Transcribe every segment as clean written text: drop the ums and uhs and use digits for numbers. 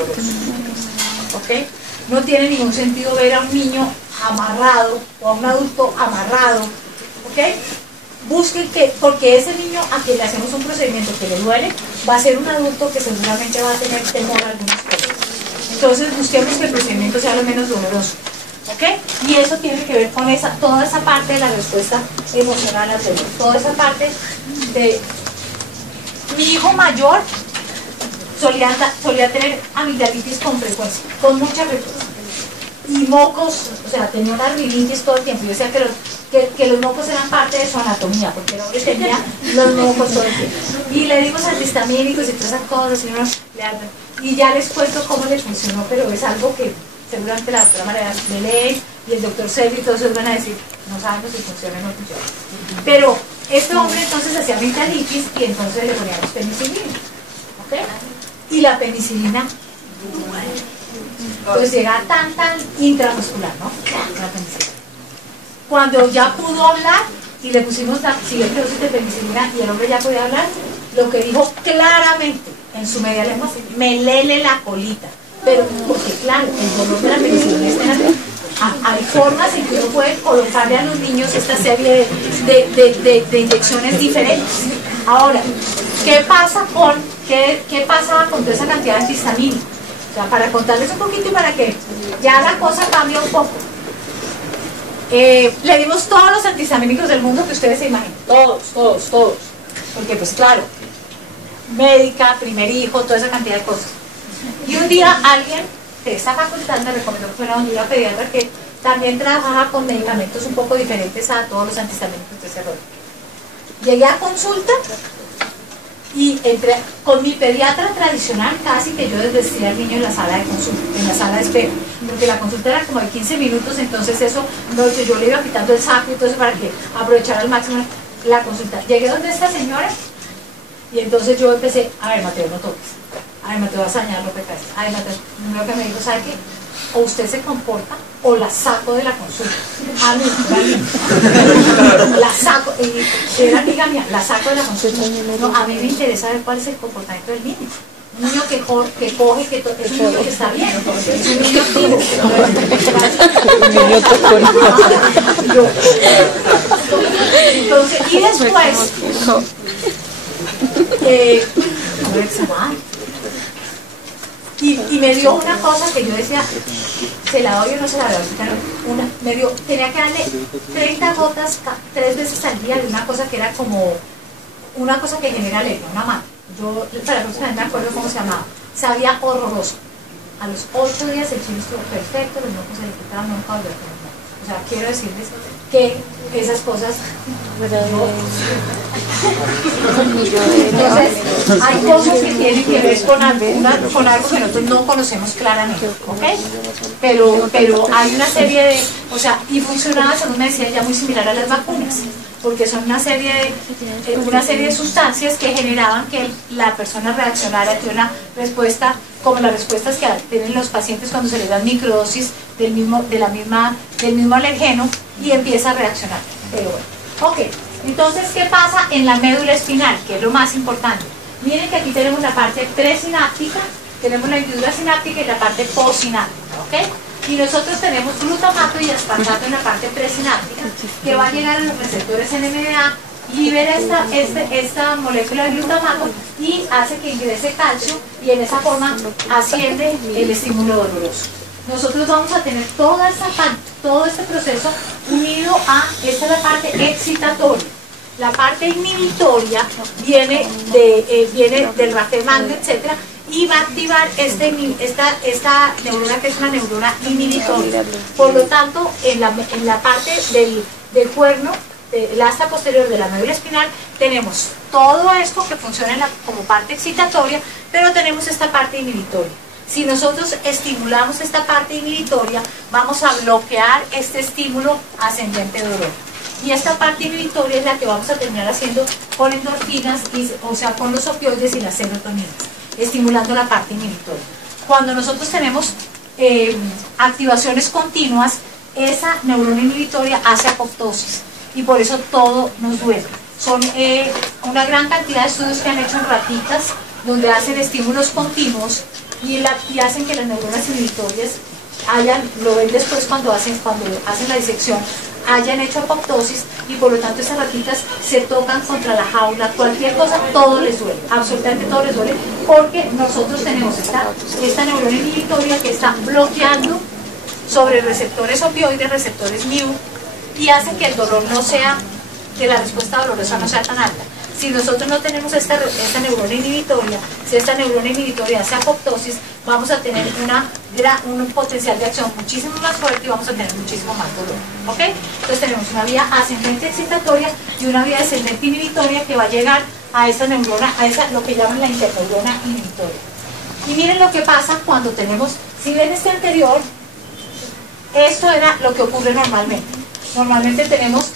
doloroso. ¿Ok? No tiene ningún sentido ver a un niño amarrado o a un adulto amarrado. ¿Ok? Busquen que, porque ese niño a quien le hacemos un procedimiento que le duele, va a ser un adulto que seguramente va a tener temor a algunas cosas. Entonces busquemos que el procedimiento sea lo menos doloroso. ¿Ok? Y eso tiene que ver con toda esa parte de la respuesta emocional al dolor. Toda esa parte de... Mi hijo mayor solía tener amigdalitis con frecuencia, con mucha frecuencia. Y mocos, o sea, tenía una rinitis todo el tiempo. Yo decía que los mocos eran parte de su anatomía, porque el hombre tenía los mocos todo el tiempo. Y le dimos antihistamínicos y todas esas cosas, y ya les cuento cómo le funcionó, pero es algo que seguramente la doctora María Belén y el doctor Sergio y todos ellos van a decir, no sabemos si funciona o no funciona. Pero este hombre entonces hacía amigdalitis y entonces le poníamos penicilina. ¿Ok? Y la penicilina pues llega tan intramuscular, ¿no? La penicilina. Cuando ya pudo hablar y le pusimos la siguiente dosis de penicilina y el hombre ya podía hablar, lo que dijo claramente en su media lengua, me lele la colita. Pero porque claro, el dolor de la penicilina es terrible. Hay formas en que uno puede colocarle a los niños esta serie de inyecciones diferentes. Ahora, ¿qué pasaba con toda esa cantidad de antihistamínicos? O sea, para contarles un poquito y para que ya la cosa cambie un poco. Le dimos todos los antihistamínicos del mundo que ustedes se imaginen. Todos. Porque pues claro, médica, primer hijo, toda esa cantidad de cosas. Y un día alguien de esta facultad me recomendó que fuera una pediatra que también trabajaba con medicamentos un poco diferentes a todos los antihistamínicos de ese rollo. Llegué a consulta y entré con mi pediatra tradicional, casi que yo desvestía al niño en la sala de consulta, en la sala de espera, porque la consulta era como de 15 minutos, entonces eso, yo le iba quitando el saco y todo eso para que aprovechara al máximo la consulta. Llegué donde esta señora y entonces yo empecé, a ver Mateo, no toques. Ay, Mateo, vas a dañar lo que traes. Ay, Mateo, lo que me dijo, ¿sabe qué? O usted se comporta o la saco de la consulta. A mí, la saco, era amiga mía, la saco de la consulta. No, a mí me interesa ver cuál es el comportamiento del niño. Un niño que coge, que es un niño que está bien, es un niño activo. Entonces, y después, y me dio una cosa que yo decía, ¿se la doy o no se la doy? Tenía que darle 30 gotas 3 veces al día de una cosa que era como, una cosa que genera alergia, una mano. Yo, para la próxima vez me acuerdo cómo se llamaba. Sabía horroroso. A los 8 días el chino estuvo perfecto, los mocos se le quitaban, nunca volvió a tener mocos. O sea, quiero decirles que esas cosas... Entonces, hay cosas que tienen que ver con algo que nosotros no conocemos claramente, ¿ok? Pero hay una serie de... O sea, y funcionaba, según me decía, ya muy similar a las vacunas, porque son una serie de sustancias que generaban que la persona reaccionara ante una respuesta, como las respuestas que tienen los pacientes cuando se les dan microdosis del mismo alergeno y empieza a reaccionar. Pero bueno, ok. Entonces, ¿qué pasa en la médula espinal? Que es lo más importante. Miren que aquí tenemos la parte presináptica, tenemos la hendidura sináptica y la parte postsináptica, ¿ok? Y nosotros tenemos glutamato y aspartato en la parte presináptica, que va a llegar a los receptores NMDA, libera esta molécula de glutamato y hace que ingrese calcio y en esa forma asciende el estímulo doloroso. Nosotros vamos a tener todo este proceso unido a, esta es la parte excitatoria. La parte inhibitoria viene del rafemagno, etcétera, y va a activar esta neurona que es una neurona inhibitoria. Por lo tanto, en la parte del cuerno, del asta posterior de la médula espinal, tenemos todo esto que funciona como parte excitatoria, pero tenemos esta parte inhibitoria. Si nosotros estimulamos esta parte inhibitoria, vamos a bloquear este estímulo ascendente de dolor. Y esta parte inhibitoria es la que vamos a terminar haciendo con endorfinas, o sea, con los opioides y las serotoninas, estimulando la parte inhibitoria. Cuando nosotros tenemos activaciones continuas, esa neurona inhibitoria hace apoptosis y por eso todo nos duele. Son una gran cantidad de estudios que han hecho en ratitas donde hacen estímulos continuos y hacen que las neuronas inhibitorias lo ven después cuando hacen la disección, hayan hecho apoptosis, y por lo tanto esas ratitas se tocan contra la jaula, cualquier cosa, todo les duele, absolutamente todo les duele, porque nosotros tenemos esta neurona inhibitoria que está bloqueando sobre receptores opioides, receptores mu, y hace que el dolor no sea, que la respuesta dolorosa no sea tan alta. Si nosotros no tenemos esta neurona inhibitoria, si esta neurona inhibitoria hace apoptosis, vamos a tener un potencial de acción muchísimo más fuerte y vamos a tener muchísimo más dolor. ¿Ok? Entonces tenemos una vía ascendente excitatoria y una vía descendente inhibitoria que va a llegar a esa neurona, lo que llaman la interneurona inhibitoria. Y miren lo que pasa cuando tenemos, si ven este anterior, esto era lo que ocurre normalmente. Normalmente tenemos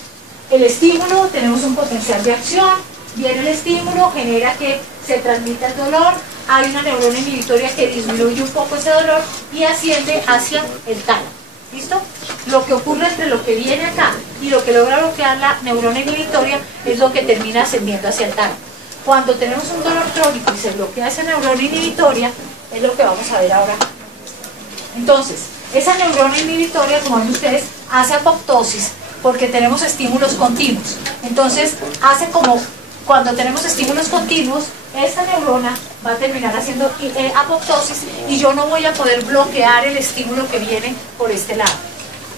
el estímulo, tenemos un potencial de acción, viene el estímulo, genera que se transmita el dolor, hay una neurona inhibitoria que disminuye un poco ese dolor y asciende hacia el tálamo. ¿Listo? Lo que ocurre entre lo que viene acá y lo que logra bloquear la neurona inhibitoria es lo que termina ascendiendo hacia el tálamo. Cuando tenemos un dolor crónico y se bloquea esa neurona inhibitoria, es lo que vamos a ver ahora. Entonces, esa neurona inhibitoria, como ven ustedes, hace apoptosis porque tenemos estímulos continuos. Entonces, hace como cuando tenemos estímulos continuos, esta neurona va a terminar haciendo apoptosis y yo no voy a poder bloquear el estímulo que viene por este lado.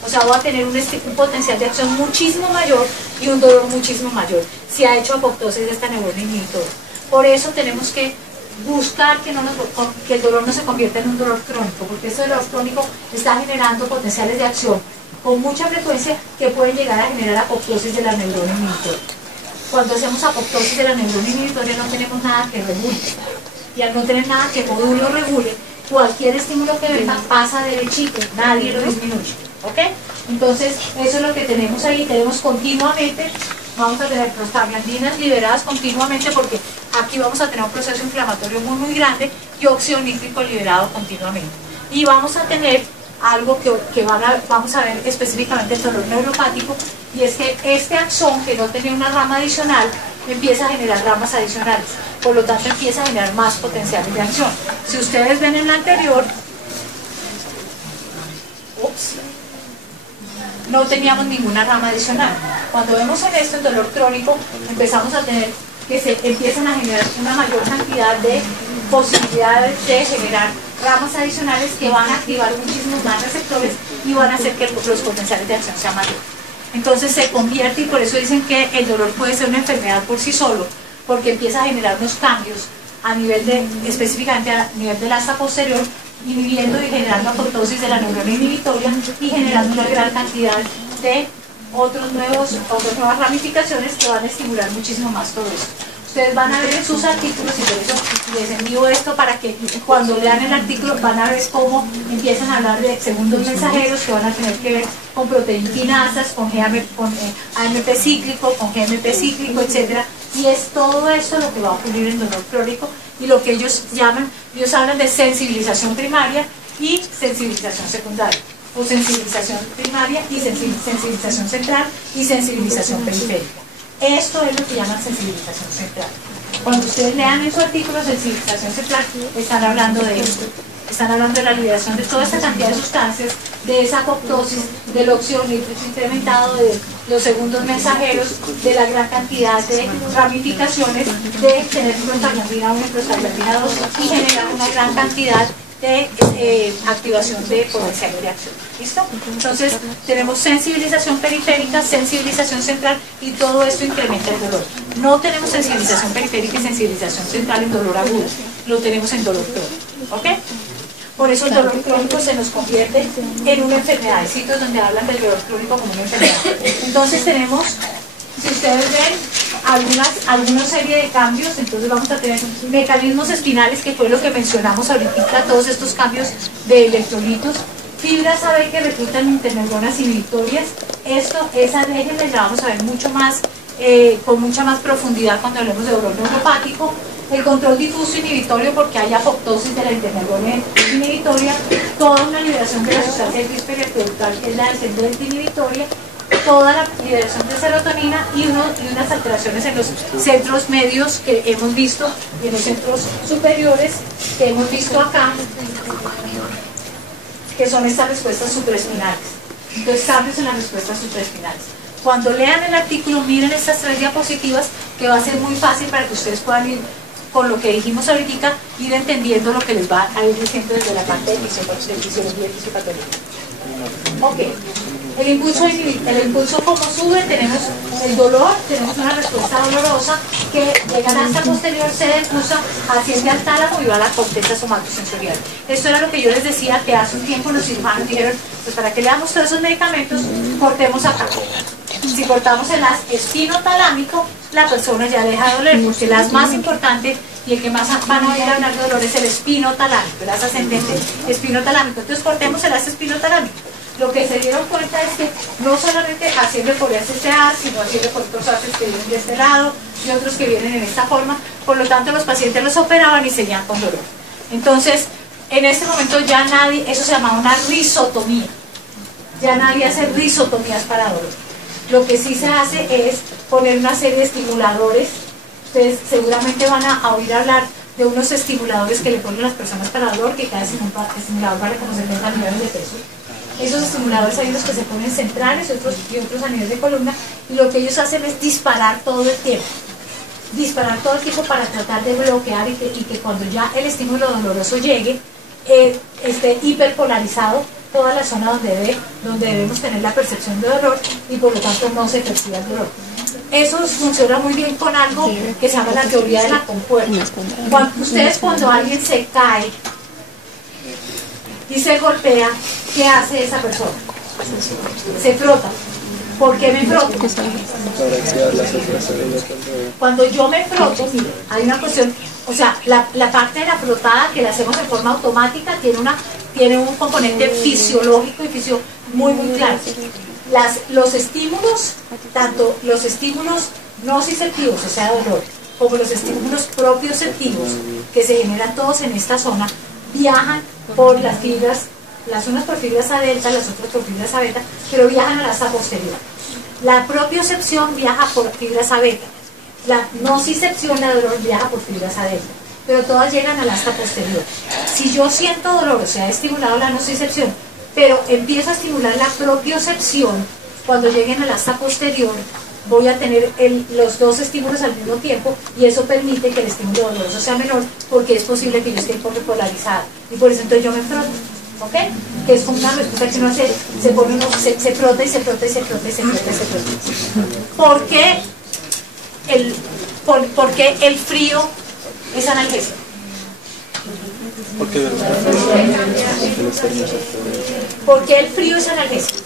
O sea, voy a tener un potencial de acción muchísimo mayor y un dolor muchísimo mayor si ha hecho apoptosis de esta neurona inhibitoria. Por eso tenemos que buscar que el dolor no se convierta en un dolor crónico, porque este dolor crónico está generando potenciales de acción con mucha frecuencia que pueden llegar a generar apoptosis de la neurona inhibitoria. Cuando hacemos apoptosis de la neurona inhibitoria no tenemos nada que regule, y al no tener nada que module o regule, cualquier estímulo que venga pasa derechito, nadie lo disminuye. ¿Ok? Entonces, eso es lo que tenemos ahí. Tenemos continuamente, vamos a tener prostaglandinas liberadas continuamente, porque aquí vamos a tener un proceso inflamatorio muy grande y óxido nítrico liberado continuamente. Y vamos a tener algo que vamos a ver específicamente el dolor neuropático, y es que este axón, que no tenía una rama adicional, empieza a generar ramas adicionales, por lo tanto empieza a generar más potenciales de acción. Si ustedes ven en la anterior, no teníamos ninguna rama adicional. Cuando vemos en esto, el dolor crónico, empezamos a tener que se empiezan a generar una mayor cantidad de posibilidades de generar ramas adicionales que van a activar muchísimos más receptores y van a hacer que los potenciales de acción sean mayores. Entonces se convierte, y por eso dicen que el dolor puede ser una enfermedad por sí solo, porque empieza a generar unos cambios a nivel específicamente a nivel del asta posterior, inhibiendo y generando apoptosis de la neurona inhibitoria y generando una gran cantidad de otras nuevas ramificaciones que van a estimular muchísimo más todo esto. Ustedes van a ver en sus artículos, y por eso les envío esto para que cuando lean el artículo van a ver cómo empiezan a hablar de segundos mensajeros que van a tener que ver con proteínquinasas, con AMP cíclico, con GMP cíclico, etc. Y es todo esto lo que va a ocurrir en dolor crónico, y lo que ellos hablan de sensibilización primaria y sensibilización secundaria, o sensibilización primaria y sensibilización central y sensibilización periférica. Esto es lo que llaman sensibilización central. Cuando ustedes lean en su artículo sensibilización central, están hablando de esto. Están hablando de la liberación de toda esta cantidad de sustancias, de esa apoptosis, del óxido nítrico incrementado, de los segundos mensajeros, de la gran cantidad de ramificaciones, de tener prostaglandina 1 y prostaglandina 2 y generar una gran cantidad de activación de potenciales de acción. ¿Listo? Entonces tenemos sensibilización periférica, sensibilización central, y todo esto incrementa el dolor. No tenemos sensibilización periférica y sensibilización central en dolor agudo, lo tenemos en dolor crónico. ¿Ok? Por eso el dolor crónico se nos convierte en una enfermedad. Hay sitios donde hablan del dolor crónico como una enfermedad. Entonces tenemos, si ustedes ven, alguna serie de cambios. Entonces vamos a tener mecanismos espinales, que fue lo que mencionamos ahorita, todos estos cambios de electrolitos, fibras AB que reclutan interneuronas inhibitorias. Esa déjenme la vamos a ver mucho más, con mucha más profundidad cuando hablemos de dolor neuropático. El control difuso inhibitorio, porque hay apoptosis de la interneurona inhibitoria, toda una liberación de la sustancia de periaqueductal, que es la descendente inhibitoria, toda la liberación de serotonina y unas alteraciones en los centros medios que hemos visto, en los centros superiores que hemos visto acá, que son estas respuestas supraespinales. Entonces, cambios en las respuestas supraespinales. Cuando lean el artículo, miren estas 3 diapositivas, que va a ser muy fácil para que ustedes puedan ir, con lo que dijimos ahorita, ir entendiendo lo que les va a ir diciendo desde la parte de fisiología y fisiopatología. Ok, el impulso como sube, tenemos el dolor, tenemos una respuesta dolorosa que llega a la asta posterior, se depusa, asciende al tálamo y va a la corteza somatosensorial. Esto era lo que yo les decía, que hace un tiempo los cirujanos dijeron, pues para que le damos todos esos medicamentos, cortemos acá. Si cortamos el haz espinotalámico, la persona ya deja de doler, porque el haz más importante y el que más van a oír hablar de dolor es el espinotalámico, el haz ascendente espinotalámico. Entonces cortemos el haz espinotalámico. Lo que se dieron cuenta es que no solamente haciendo por este haz, sino haciendo por otros haces que vienen de este lado y otros que vienen en esta forma. Por lo tanto, los pacientes los operaban y seguían con dolor. Entonces, en este momento ya nadie, eso se llama una risotomía. Ya nadie hace risotomías para dolor. Lo que sí se hace es poner una serie de estimuladores. Ustedes seguramente van a oír hablar de unos estimuladores que le ponen las personas para dolor, que cada estimulador vale como 70 millones de pesos. Esos estimuladores hay unos que se ponen centrales y otros a nivel de columna, y lo que ellos hacen es disparar todo el tiempo. Disparar todo el tiempo para tratar de bloquear y que cuando ya el estímulo doloroso llegue, esté hiperpolarizado toda la zona donde debemos tener la percepción de dolor y por lo tanto no se perciba el dolor. Eso funciona muy bien con algo que se llama la teoría de la compuerta. Cuando alguien se cae y se golpea, ¿qué hace esa persona? Se frota. ¿Por qué me froto? Cuando yo me froto, mire, hay una cuestión, o sea, la parte de la frotada que la hacemos en forma automática tiene un componente fisiológico y muy claro. Los estímulos, tanto los estímulos nociceptivos, o sea, dolor, como los estímulos propioceptivos, que se generan todos en esta zona, viajan por las fibras, las unas por fibras A delta, las otras por fibras A beta, pero viajan a la asta posterior. La propiocepción viaja por fibras A beta, la nocicepción, la dolor, viaja por fibras A delta, pero todas llegan a la asta posterior. Si yo siento dolor, o sea, he estimulado la nocicepción, pero empiezo a estimular la propiocepción, cuando lleguen a la asta posterior, voy a tener los dos estímulos al mismo tiempo, y eso permite que el estímulo doloroso sea menor, porque es posible que yo esté polarizada, y por eso entonces yo me froto, ¿ok? Que es como una respuesta que uno hace, se frota y se frota y se frota y se frota y se frota. ¿Por qué el frío es analgésico? Porque el frío es analgésico.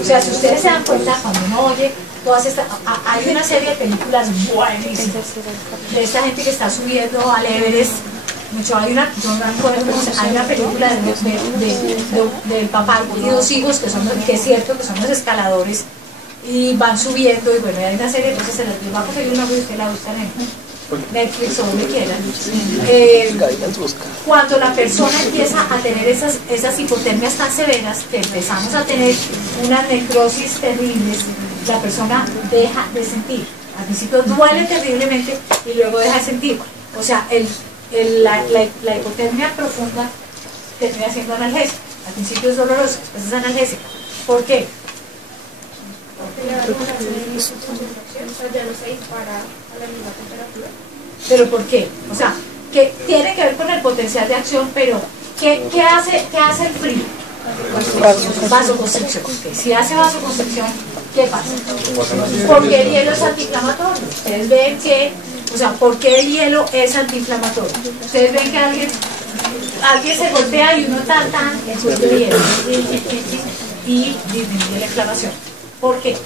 O sea, si ustedes se dan cuenta, cuando uno oye todas estas, hay una serie de películas buenísimas de esta gente que está subiendo al Everest. Hay una película del papá y 2 hijos que es cierto que son los escaladores y van subiendo, y bueno, hay una serie, entonces se las va a conseguir una, que la buscan en Netflix o donde quieran. Cuando la persona empieza a tener esas hipotermias tan severas, que empezamos a tener unas necrosis terribles, la persona deja de sentir. Al principio duele terriblemente y luego deja de sentir. O sea, la hipotermia profunda termina siendo analgésica. Al principio es dolorosa, después es analgésica. ¿Por qué? ¿Pero por qué? O sea, que tiene que ver con el potencial de acción, pero ¿qué hace el frío? Vasoconstricción. Si hace vasoconstricción, ¿qué pasa? Porque el hielo es antiinflamatorio. Ustedes ven que, o sea, ¿por qué el hielo es antiinflamatorio? Ustedes ven que alguien se golpea y uno ensuelve hielo y disminuye la inflamación. ¿Por qué? No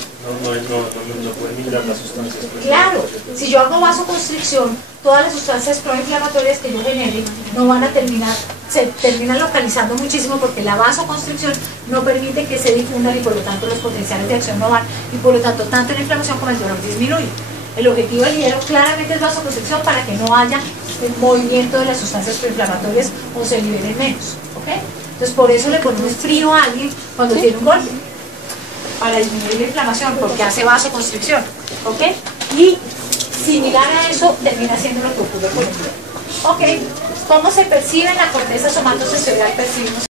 pueden migrar las sustancias. Claro, si yo hago vasoconstricción, todas las sustancias proinflamatorias que yo genere no van a se terminan localizando muchísimo, porque la vasoconstricción no permite que se difundan y por lo tanto los potenciales de acción no van, y por lo tanto tanto la inflamación como el dolor disminuye. El objetivo del hielo claramente es vasoconstricción, para que no haya el movimiento de las sustancias proinflamatorias o se liberen menos, ¿ok? Entonces por eso le ponemos frío a alguien cuando tiene un golpe, para disminuir la inflamación, porque hace vasoconstricción, ¿ok? Y similar a eso termina siendo lo que ocurre con el frío. ¿Ok? ¿Cómo se percibe en la corteza somatosensorial? Percibimos